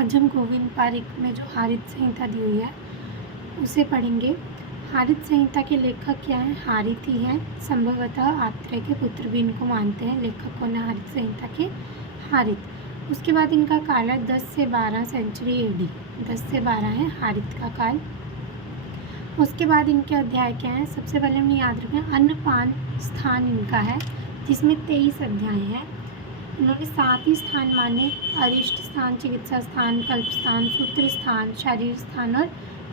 आज हम गोविंद पारिक में जो हारित संहिता दी हुई है उसे पढ़ेंगे। हारित संहिता के लेखक क्या हैं? हारित ही हैं। संभवतः आत्रेय के पुत्र भी इनको मानते हैं। लेखक कौन है हारित संहिता के? हारित। उसके बाद इनका काल है 10 से 12 सेंचुरी एडी। 10 से 12 है हारित का काल। उसके बाद इनके अध्याय क्या हैं? सबसे पहले हमने याद रखें अन्नपान स्थान इनका है जिसमें 23 अध्याय हैं। इन्होंने 7 ही स्थान माने: अरिष्ट स्थान, चिकित्सा स्थान, कल्प स्थान, सूत्र स्थान, शरीर स्थान और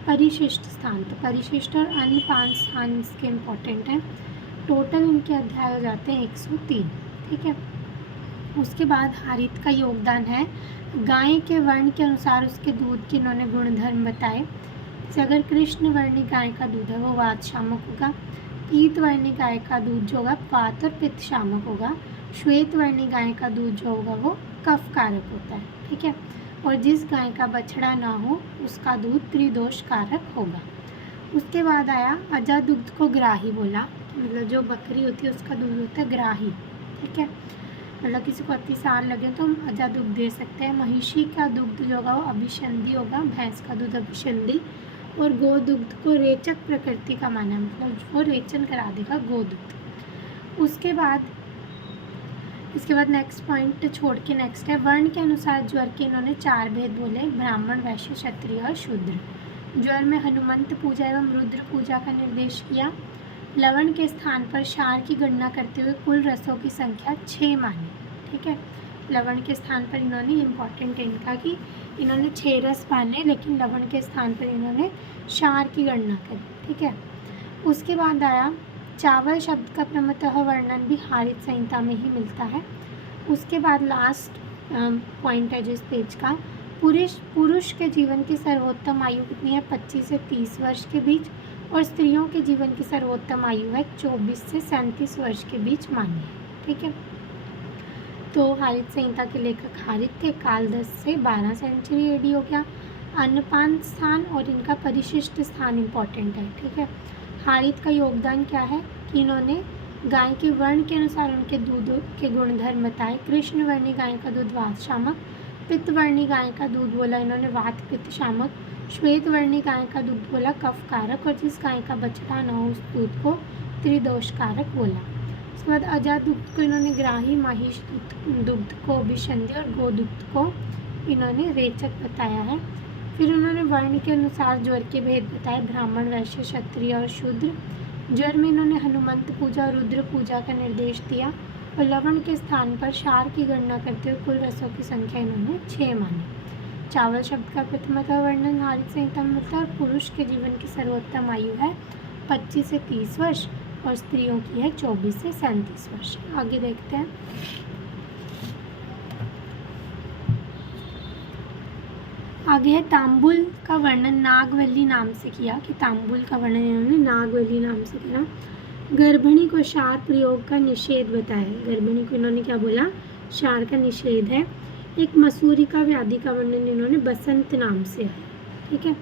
परिशिष्ट स्थान। तो परिशिष्ट और अन्नपान स्थान इसके इम्पोर्टेंट हैं। टोटल इनके अध्याय हो जाते हैं 103। ठीक है। उसके बाद हारित का योगदान है गाय के वर्ण के अनुसार उसके दूध के इन्होंने गुणधर्म बताए। जैसे अगर कृष्ण वर्णी गाय का दूध है वो वात शामक होगा। पीत वर्णी गाय का दूध जो होगा वात और पित्त शामक होगा। श्वेत वर्णी गाय का दूध जो होगा वो कफ कारक होता है। ठीक है। और जिस गाय का बछड़ा ना हो उसका दूध त्रिदोष कारक होगा। उसके बाद आया अजा दुग्ध को ग्राही बोला, मतलब जो बकरी होती है उसका दूध होता है ग्राही। ठीक है। मतलब किसी को अतिसार लगे तो हम अजा दुग्ध दे सकते हैं। महिषी का दुग्ध जो होगा वो अभिषंदी होगा, भैंस का दूध अभिषंदी। और गो दुग्ध को रेचक प्रकृति का माना, मतलब वो रेचन करा देगा गो दुग्ध। इसके बाद नेक्स्ट पॉइंट छोड़ के नेक्स्ट है वर्ण के अनुसार ज्वर के इन्होंने 4 भेद बोले: ब्राह्मण, वैश्य, क्षत्रिय और शूद्र। ज्वर में हनुमंत पूजा एवं रुद्र पूजा का निर्देश किया। लवण के स्थान पर क्षार की गणना करते हुए कुल रसों की संख्या 6 मानी। ठीक है। लवण के स्थान पर इन्होंने, इम्पॉर्टेंट है इनका कि इन्होंने 6 रस माने, लेकिन लवण के स्थान पर इन्होंने क्षार की गणना करी। ठीक है। उसके बाद आया चावल शब्द का क्रमतः वर्णन भी हारित संहिता में ही मिलता है। उसके बाद लास्ट पॉइंट है जिस पेज का, पुरुष के जीवन की सर्वोत्तम आयु कितनी है? 25 से 30 वर्ष के बीच। और स्त्रियों के जीवन की सर्वोत्तम आयु है 24 से 37 वर्ष के बीच मानी है। ठीक है। तो हारित संहिता के लेखक हारित थे। काल 10 से 12 सेंचुरी एडी हो गया। अन्नपान स्थान और इनका परिशिष्ट स्थान इम्पॉर्टेंट है। ठीक है। हारित का योगदान क्या है कि इन्होंने गाय के वर्ण के अनुसार उनके दूध के गुणधर्म बताए। कृष्ण वर्णी गाय का दूध वात शामक, पित्त वर्णी गाय का दूध बोला इन्होंने वात पित्त शामक, श्वेत वर्णी गाय का दूध बोला कफ कारक, और जिस गाय का बछड़ा न हो उस दूध को त्रिदोष कारक बोला। उसके बाद अजा दुग्ध को इन्होंने ग्राही, महिष दुग्ध को अभिषंदी और गो दुग्ध को इन्होंने रेचक बताया है। फिर उन्होंने वर्ण के अनुसार ज्वर के भेद बताए: ब्राह्मण, वैश्य, क्षत्रिय और शूद्र। ज्वर में इन्होंने हनुमंत पूजा और रुद्र पूजा का निर्देश दिया। और लवण के स्थान पर क्षार की गणना करते हुए कुल रसों की संख्या इन्होंने 6 मानी। चावल शब्द का प्रथमतः वर्णन हारित संहिता में मिलता है। पुरुष के जीवन की सर्वोत्तम आयु है 25 से 30 वर्ष और स्त्रियों की है 24 से 37 वर्ष। आगे देखते हैं। आगे है तांबुल का वर्णन नागवल्ली नाम से किया, कि तांबुल का वर्णन इन्होंने नागवल्ली नाम से किया। गर्भिणी को क्षार प्रयोग का निषेध बताया। गर्भिणी को इन्होंने क्या बोला? क्षार का निषेध है। एक मसूरी का व्याधि का वर्णन इन्होंने बसंत नाम से है। ठीक है।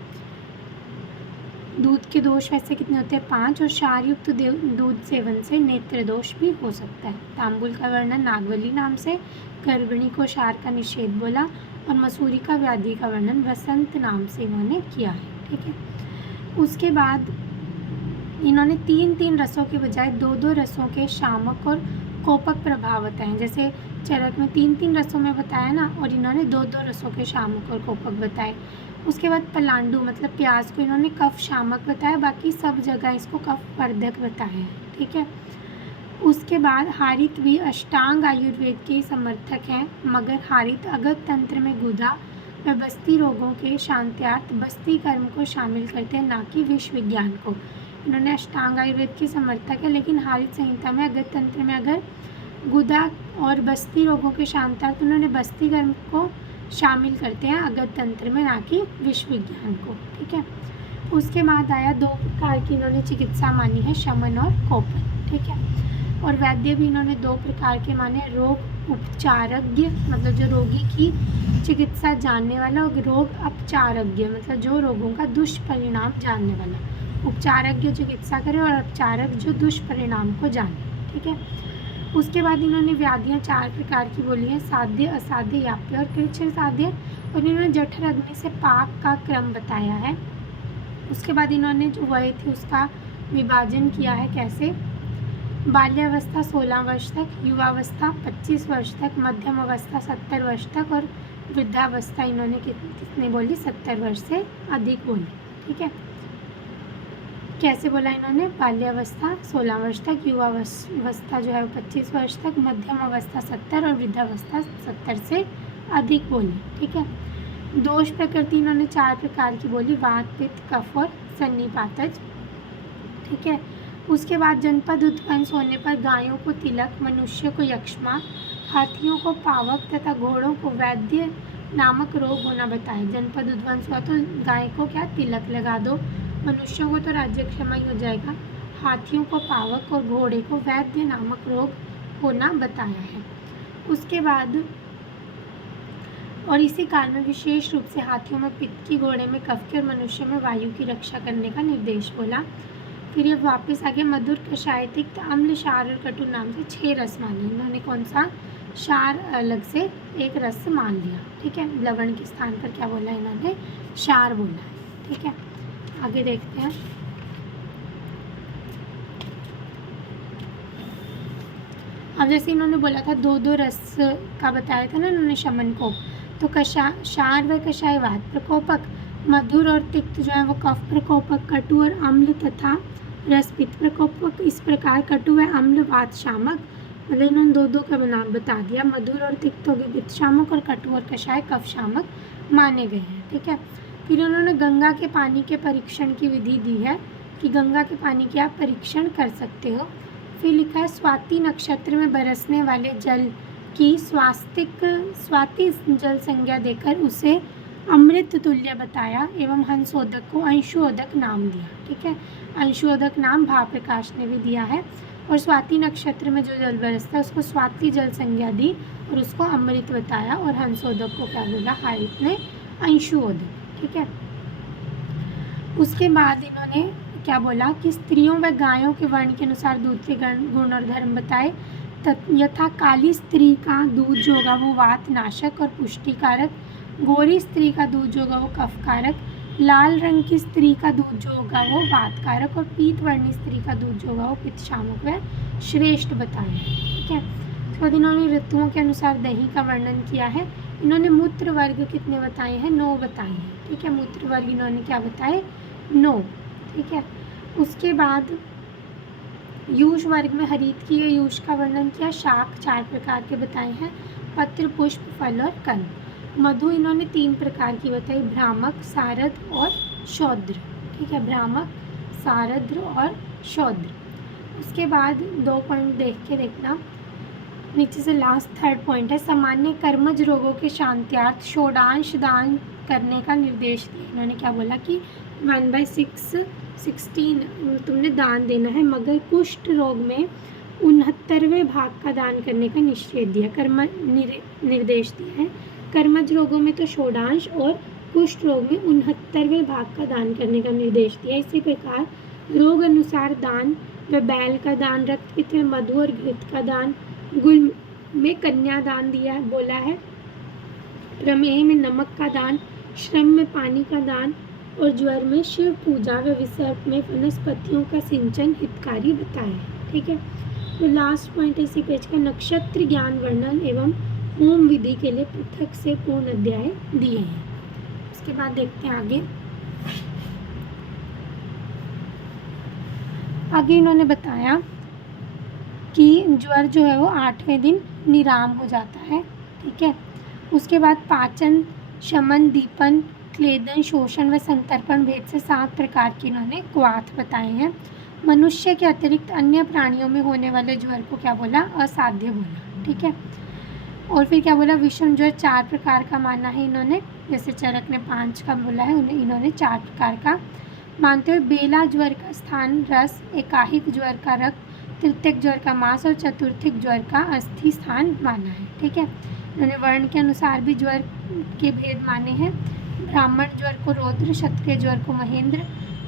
दूध के दोष वैसे कितने होते हैं? 5। और क्षार युक्त दूध सेवन से नेत्र दोष भी हो सकता है। तांबुल का वर्णन नागवल्ली नाम से, गर्भिणी को क्षार का निषेध बोला, और मसूरी का व्याधि का वर्णन वसंत नाम से इन्होंने किया है। ठीक है। उसके बाद इन्होंने 3-3 रसों के बजाय 2-2 रसों के शामक और कोपक प्रभाव बताए। जैसे चरक में 3-3 रसों में बताया ना, और इन्होंने 2-2 रसों के शामक और कोपक बताए। उसके बाद पलांडु मतलब प्याज को इन्होंने कफ शामक बताया, बाकी सब जगह इसको कफ वर्धक बताया है। ठीक है। उसके बाद हारित भी अष्टांग आयुर्वेद के समर्थक हैं, मगर हारित अगत तंत्र में गुदा व बस्ती रोगों के शांत्यार्थ बस्ती कर्म को शामिल करते हैं, ना कि विष विज्ञान को। इन्होंने अष्टांग आयुर्वेद के समर्थक है, लेकिन हारित संहिता में अगत तंत्र में अगर गुदा और बस्ती रोगों के शांत्यार्थ उन्होंने बस्ती कर्म को शामिल करते हैं अगत तंत्र में, ना कि विष विज्ञान को। ठीक है। उसके बाद आया 2 प्रकार की इन्होंने चिकित्सा मानी है, शमन और कोपन। ठीक है। और वैद्य भी इन्होंने 2 प्रकार के माने: रोग उपचारज्ञ मतलब जो रोगी की चिकित्सा जानने वाला, और रोग अपचारज्ञ मतलब जो रोगों का दुष्परिणाम जानने वाला। उपचारज्ञ चिकित्सा करे और उपचारक जो दुष्परिणाम को जाने। ठीक है। उसके बाद इन्होंने व्याधियाँ 4 प्रकार की बोली हैं, साध्य, असाध्य, याप्य और कृच्छ्र साध्य। और इन्होंने जठर अग्नि से पाक का क्रम बताया है। उसके बाद इन्होंने जो वय थी उसका विभाजन किया है कैसे, बाल्यावस्था 16 वर्ष तक, युवावस्था 25 वर्ष तक, मध्यम अवस्था 70 वर्ष तक और वृद्धावस्था इन्होंने कितने बोली, 70 वर्ष से अधिक बोली। ठीक है, कैसे बोला इन्होंने, बाल्यावस्था 16 वर्ष तक, युवावस्था जो है वो 25 वर्ष तक, मध्यम अवस्था 70 और वृद्धावस्था 70 से अधिक बोली। ठीक है, दोष प्रकृति इन्होंने 4 प्रकार की बोली, वात, पित्त, कफ और सन्निपातज। ठीक है, उसके बाद जनपद उत्पन्न होने पर गायों को तिलक, मनुष्य को यक्ष्मा, हाथियों को पावक तथा घोड़ों को वैद्य नामक रोग होना बताए। जनपद उद्वंस हुआ तो गाय को क्या तिलक लगा दो, मनुष्यों को तो राज्य क्षमा ही हो जाएगा, हाथियों को पावक और घोड़े को वैद्य नामक रोग होना बताया है। उसके बाद और इसी काल में विशेष रूप से हाथियों में पित्त की, घोड़े में कफ की और मनुष्य में वायु की रक्षा करने का निर्देश बोला। फिर ये वापस आगे मधुर, कषाय, तिक्त, अम्ल, क्षार और कटु नाम से 6 रस माने। इन्होंने कौन सा, क्षार अलग से एक रस मान लिया। ठीक है, लवण के स्थान पर क्या बोला इन्होंने, क्षार बोला है। ठीक है, आगे देखते हैं। अब जैसे इन्होंने बोला था 2-2 रस का बताया था ना इन्होंने शमन को, तो क्षार व कषाय वात प्रकोपक, मधुर और तिक्त जो है वो कफ प्रकोपक, कटु और अम्ल तथा रस पित्त प्रकोपक। इस प्रकार कटु व अम्ल वात शामक, मतलब इन्होंने 2-2 का नाम बता दिया, मधुर और तिक्त हो गए पित्त शामक और कटु और कषाय कफ शामक माने गए हैं। ठीक है, फिर उन्होंने गंगा के पानी के परीक्षण की विधि दी है कि गंगा के पानी की आप परीक्षण कर सकते हो। फिर लिखा है स्वाति नक्षत्र में बरसने वाले जल की स्वाति जल संज्ञा देकर उसे अमृत तुल्य बताया एवं हंसोदक को अंशुओदक नाम दिया। ठीक है, अंशुओदक नाम भाप्रकाश ने भी दिया है। और स्वाति नक्षत्र में जो जल बरसता है उसको स्वाति जल संज्ञा दी और उसको अमृत बताया, और हंसोदक को क्या बोला, हारित ने अंशुओदक। ठीक है, उसके बाद इन्होंने क्या बोला कि स्त्रियों व गायों के वर्ण के अनुसार दूध के गुण और धर्म बताए। यथा काली स्त्री का दूध जो होगा वो वात नाशक और पुष्टिकारक, गोरी स्त्री का दूध जो होगा वो कफकारक, लाल रंग की स्त्री का दूध जो होगा वो वातकारक और पीत वर्णी स्त्री का दूध जो होगा वो पित्त शामक व श्रेष्ठ बताया। ठीक है, तो इन्होंने ऋतुओं के अनुसार दही का वर्णन किया है। इन्होंने मूत्र वर्ग कितने बताए हैं, 9 बताए हैं। ठीक है, मूत्र वर्ग इन्होंने क्या बताए, 9। ठीक है, उसके बाद यूष वर्ग में हरित की यूष का वर्णन किया, शाक 4 प्रकार के बताए हैं, पत्र, पुष्प, फल और कंद। मधु इन्होंने 3 प्रकार की बताई, भ्रामक, सारद और शौद्र। ठीक है, भ्रामक, सारद्र और शौद्र। उसके बाद 2 पॉइंट देख के देखना, नीचे से लास्ट 3rd पॉइंट है, सामान्य कर्मज रोगों के शांत्यार्थ षोडांश दान करने का निर्देश दिया। इन्होंने क्या बोला कि 1/16 तुमने दान देना है, मगर कुष्ठ रोग में 69वें भाग का दान करने का निषेध दिया, निर्देश दिया है। कर्मज रोगों में तो षोडांश और कुष्ठ रोग में 69वें भाग का दान करने का निर्देश दिया। इसी प्रकार रोग अनुसार दान व बैल का दान, रक्तपित्त में मधु और घृत का दान, गुल में कन्यादान दिया बोला है, प्रमेह में नमक का दान, श्रम में पानी का दान और ज्वर में शिव पूजा व विसर्प में वनस्पतियों का सिंचन हितकारी बताया है। ठीक है, तो लास्ट पॉइंट इसी पेज का, नक्षत्र ज्ञान वर्णन एवं होम विधि के लिए पृथक से पूर्ण अध्याय दिए हैं। उसके बाद देखते हैं आगे इन्होंने बताया कि ज्वर जो है वो 8वें दिन निराम हो जाता है। ठीक है, उसके बाद पाचन, शमन, दीपन, क्लेदन, शोषण व संतर्पण भेद से 7 प्रकार के इन्होंने क्वाथ बताए हैं। मनुष्य के अतिरिक्त अन्य प्राणियों में होने वाले ज्वर को क्या बोला, असाध्य बोला। ठीक है, और फिर क्या बोला, विषम ज्वर 4 प्रकार का माना है इन्होंने, जैसे चरक ने 5 का बोला है, उन्हें इन्होंने 4 प्रकार का मानते हुए बेला ज्वर का स्थान रस, एकाहिक ज्वर का रक्त, तृतीयक ज्वर का मांस और चतुर्थिक ज्वर का अस्थि स्थान माना है। ठीक है, इन्होंने वर्ण के अनुसार भी ज्वर के भेद माने हैं। ब्राह्मण ज्वर को रौद्र, क्षत्रिय ज्वर को महेंद्र,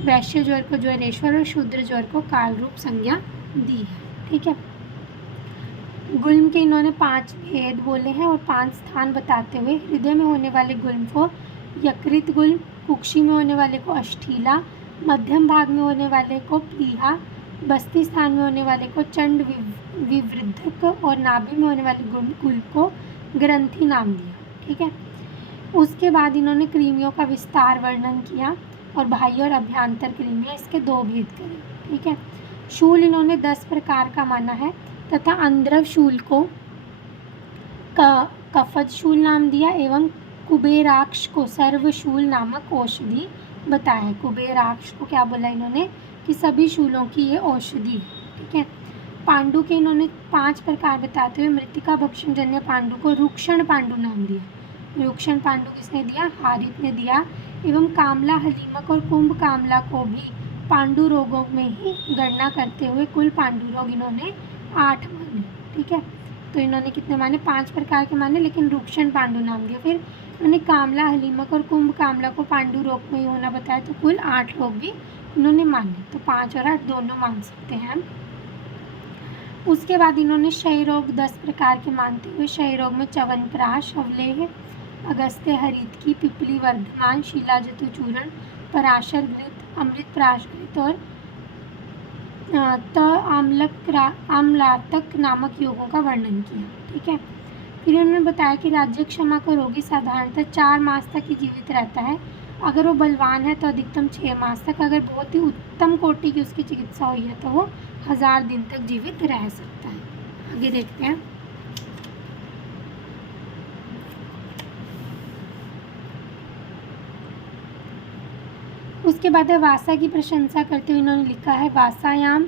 वैश्य ज्वर को ज्वरेश्वर और शूद्र ज्वर को काल रूप संज्ञा दी है। ठीक है, गुल्म के इन्होंने 5 भेद बोले हैं और 5 स्थान बताते हुए हृदय में होने वाले गुल्म को यकृत गुल्म, कुक्षी में होने वाले को अष्ठीला, मध्यम भाग में होने वाले को प्लीहा, बस्ती स्थान में होने वाले को चंड विवृद्धक और नाभि में होने वाले गुल्म को ग्रंथि नाम दिया। ठीक है। उसके बाद इन्होंने कृमियों का विस्तार वर्णन किया और बाह्य और अभ्यंतर कृमियाँ, इसके 2 भेद करे। ठीक है। शूल इन्होंने 10 प्रकार का माना है तथा अंद्रव शूल को कफज शूल नाम दिया एवं कुबेराक्ष को सर्वशूल नामक औषधि बताया। कुबेराक्ष को क्या बोला इन्होंने कि सभी शूलों की ये औषधि है। ठीक है। पांडु के इन्होंने 5 प्रकार बताते हुए मृतिका भक्षण जन्य पांडु को रुक्षण पांडु नाम दिया। रुक्षण पांडु किसने दिया? हारित ने दिया। एवं कामला, हलीमक और कुंभ कामला को भी पांडु रोगों में ही गणना करते हुए कुल पांडु रोग इन्होंने 8 माने। ठीक है। तो इन्होंने कितने माने? 5 प्रकार के माने, लेकिन रुक्षण पांडु नाम दिया। फिर इन्होंने कामला, हलीमक और कुंभ कामला को पांडु रोग में ही होना बताया, तो कुल 8 रोग भी इन्होंने माने। तो 5 और 8 दोनों मान सकते हैं हम। उसके बाद इन्होंने क्षय रोग 10 प्रकार के मानते हुए क्षय रोग में च्यवनप्राश, अवलेह, अगस्त्य हरितकी, पिपली वर्धमान, शिलाजतु चूर्ण, पराशर घृत, अमृत प्राश घृत और आम्लातक नामक योगों का वर्णन किया। ठीक है। फिर उन्होंने बताया कि राज्य क्षमा का रोगी साधारणतः 4 मास तक ही जीवित रहता है। अगर वो बलवान है तो अधिकतम 6 मास तक। अगर बहुत ही उत्तम कोटि की उसकी चिकित्सा हुई है तो वो 1000 दिन तक जीवित रह सकता है। आगे देखते हैं। उसके बाद वासा की प्रशंसा करते हुए इन्होंने लिखा है, वासायाम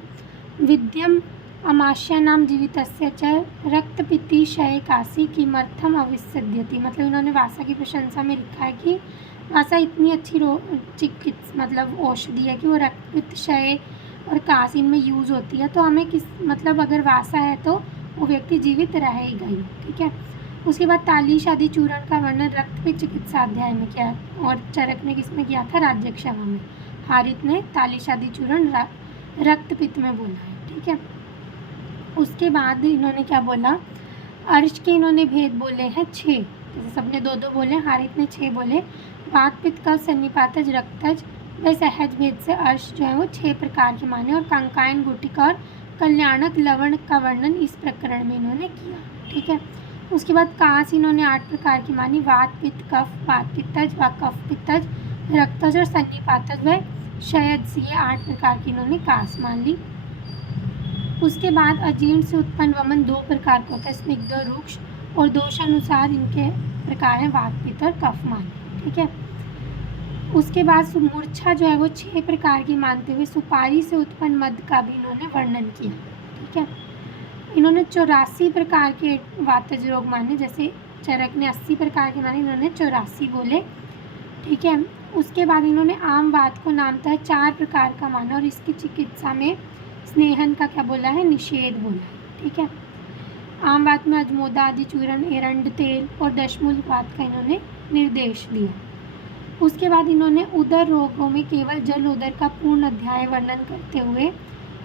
विद्यम अमाश्यानाम जीवितस्य च रक्तपित्ती क्षय काशी किमर्थम अविसद्यति। मतलब इन्होंने वासा की प्रशंसा में लिखा है कि वासा इतनी अच्छी मतलब औषधि है कि वो रक्तपित्त, क्षय और काशी इनमें यूज़ होती है। तो हमें मतलब अगर वासा है तो वो व्यक्ति जीवित रहेगा ही। ठीक है। उसके बाद तालीश आदि चूर्ण का वर्णन रक्तपित्त चिकित्सा अध्याय में किया और चरक ने किसमें किया था? राज्य क्षमा में। हारित ने तालीश आदि चूर्ण रक्तपित्त में बोला है। ठीक है। उसके बाद इन्होंने क्या बोला? अर्श के इन्होंने भेद बोले हैं 6, जैसे सबने 2-2 बोले, हारित ने 6 बोले। वात, पित्त, कफ, सन्निपातज, रक्तज व सहज भेद से अर्श जो है वो 6 प्रकार के माने और कंकायन, गुटिका और कल्याणक लवण का वर्णन इस प्रकरण में इन्होंने किया। ठीक है। उसके बाद कास इन्होंने 8 प्रकार की मानी। वात, पित्त, कफ, वात पित्तज व कफ पित्तज, रक्तज और सन्निपातज व क्षयज से ये 8 प्रकार की इन्होंने कास मान ली। उसके बाद अजीर्ण से उत्पन्न वमन 2 प्रकार का होता है, स्निग्ध और रुक्ष, और दोषानुसार इनके प्रकार हैं वात, पित्त और कफ मान। ठीक है। उसके बाद मूर्छा जो है वो 6 प्रकार की मानते हुए सुपारी से उत्पन्न मद का भी इन्होंने वर्णन किया। ठीक है। इन्होंने 84 प्रकार के वातज रोग माने, जैसे चरक ने 80 प्रकार के माने, इन्होंने 84 बोले। ठीक है। उसके बाद इन्होंने आम वात को नामतः 4 प्रकार का माना और इसकी चिकित्सा में स्नेहन का क्या बोला है? निषेध बोला है। ठीक है। आम वात में अजमोदा आदि चूर्ण, एरंड तेल और दशमूल वात का इन्होंने निर्देश दिया। उसके बाद इन्होंने उदर रोगों में केवल जलोदर का पूर्ण अध्याय वर्णन करते हुए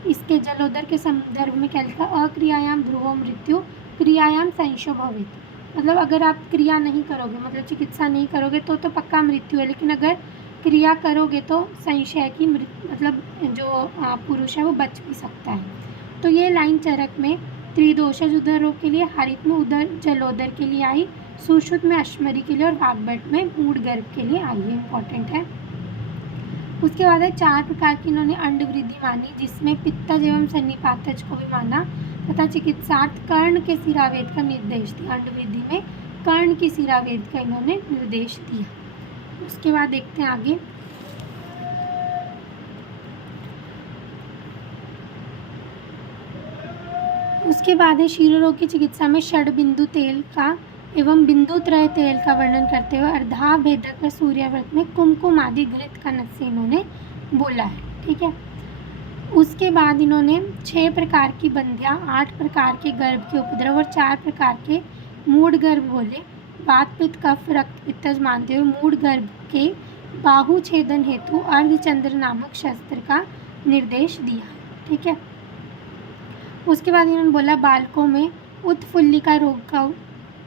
इसके जलोदर के संदर्भ में क्या लिखा? अक्रियायाम ध्रुवो मृत्यु, क्रियायाम संशो भवेत्। मतलब अगर आप क्रिया नहीं करोगे, मतलब चिकित्सा नहीं करोगे तो पक्का मृत्यु है, लेकिन अगर क्रिया करोगे तो संशय की मतलब जो पुरुष है वो बच भी सकता है। तो ये लाइन चरक में त्रिदोषज उदर रोग के लिए, हारित में उदर जलोदर के लिए आई, सुश्रुत में अश्मरी के लिए और वाग्भट में मूढ़ गर्भ के लिए आई। ये इम्पॉर्टेंट है। उसके बाद है 4 प्रकार की इन्होंने अंड वृद्धि मानी, जिसमें पित्तज एवं सन्निपातज को भी माना तथा चिकित्सार्थ कर्ण के सिरावेद का निर्देश दिया। अंड वृद्धि में कर्ण की सिरावेद का इन्होंने निर्देश दिया। उसके बाद देखते हैं आगे। उसके बाद है क्षीररोग की चिकित्सा में षड बिंदु तेल का एवं बिंदु त्रय तेल का वर्णन करते हुए अर्धा भेदक व सूर्यव्रत में कुमकुम आदि घृत का नस्य इन्होंने बोला है। ठीक है। उसके बाद इन्होंने 6 प्रकार की बंध्या, 8 प्रकार के गर्भ के उपद्रव और 4 प्रकार के मूढ़ गर्भ बोले। वात, पित्त, कफ, रक्त पित्तज मानते हुए मूढ़ गर्भ के बाहु छेदन हेतु अर्धचंद्र नामक शस्त्र का निर्देश दिया। ठीक है। उसके बाद इन्होंने बोला बालकों में उत्फुल्लिका रोग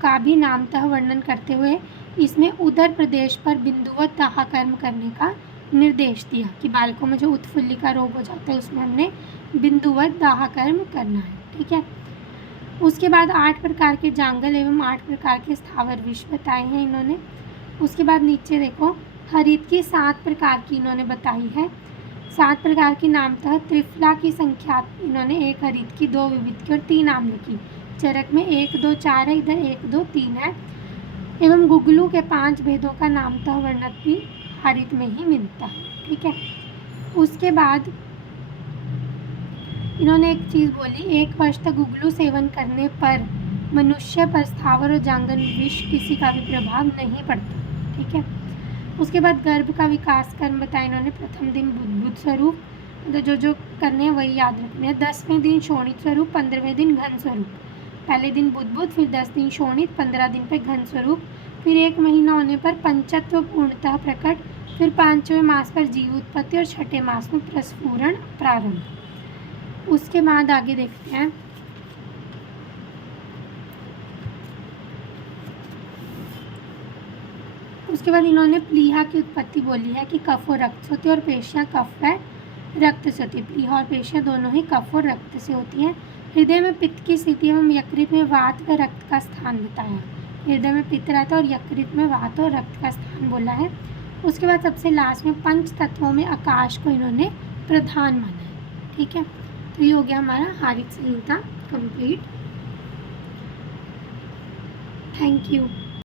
का भी नामतः वर्णन करते हुए इसमें उदर प्रदेश पर बिंदुवत दाह कर्म करने का निर्देश दिया कि बालकों में जो उत्फुल्लिका रोग हो जाता है उसमें हमने बिंदुवत दाह कर्म करना है। ठीक है। उसके बाद 8 प्रकार के जांगल एवं 8 प्रकार के स्थावर विष बताए हैं इन्होंने। उसके बाद नीचे देखो हरित की 7 प्रकार की इन्होंने बताई है। 7 प्रकार की नामतः त्रिफला की संख्या इन्होंने 1 हरित की, 2 विविध की और 3 आम्ल की। चरक में 1 2 4 है, इधर 1 2 3 है। एवं गुगलू के 5 भेदों का नामतः वर्णन भी हरित में ही मिलता है। ठीक है। उसके बाद इन्होंने एक चीज़ बोली, 1 वर्ष तक गुगलू सेवन करने पर मनुष्य पर स्थावर और जांगल विष किसी का भी प्रभाव नहीं पड़ता। ठीक है। उसके बाद गर्भ का विकास कर्म बताया इन्होंने। प्रथम दिन बुद्बुद स्वरूप, मतलब जो करने हैं वही याद रखने हैं। 10वें दिन शोणित स्वरूप, 15वें दिन घन स्वरूप। पहले दिन बुद्बुद, फिर 10 दिन शोणित, 15 दिन पे घन स्वरूप, फिर 1 महीना होने पर पंचत्व पूर्णतः प्रकट, फिर 5वें मास पर जीव उत्पत्ति और 6ठे मास में प्रस्फुरण प्रारंभ। उसके बाद आगे देखते हैं। उसके बाद इन्होंने प्लीहा की उत्पत्ति बोली है कि कफ और रक्त से होती है और पेशियाँ कफ व रक्त से होती है। प्लीहा और पेशियाँ दोनों ही कफ और रक्त से होती हैं। हृदय में पित्त की स्थिति एवं यकृत में वात व रक्त का स्थान बताया। हृदय में पित्त रहता है और यकृत में वात और रक्त का स्थान बोला है। उसके बाद सबसे लास्ट में पंच तत्वों में आकाश को इन्होंने प्रधान माना है। ठीक है। तो ये हो गया हमारा हारित संहिता कंप्लीट। Thank you.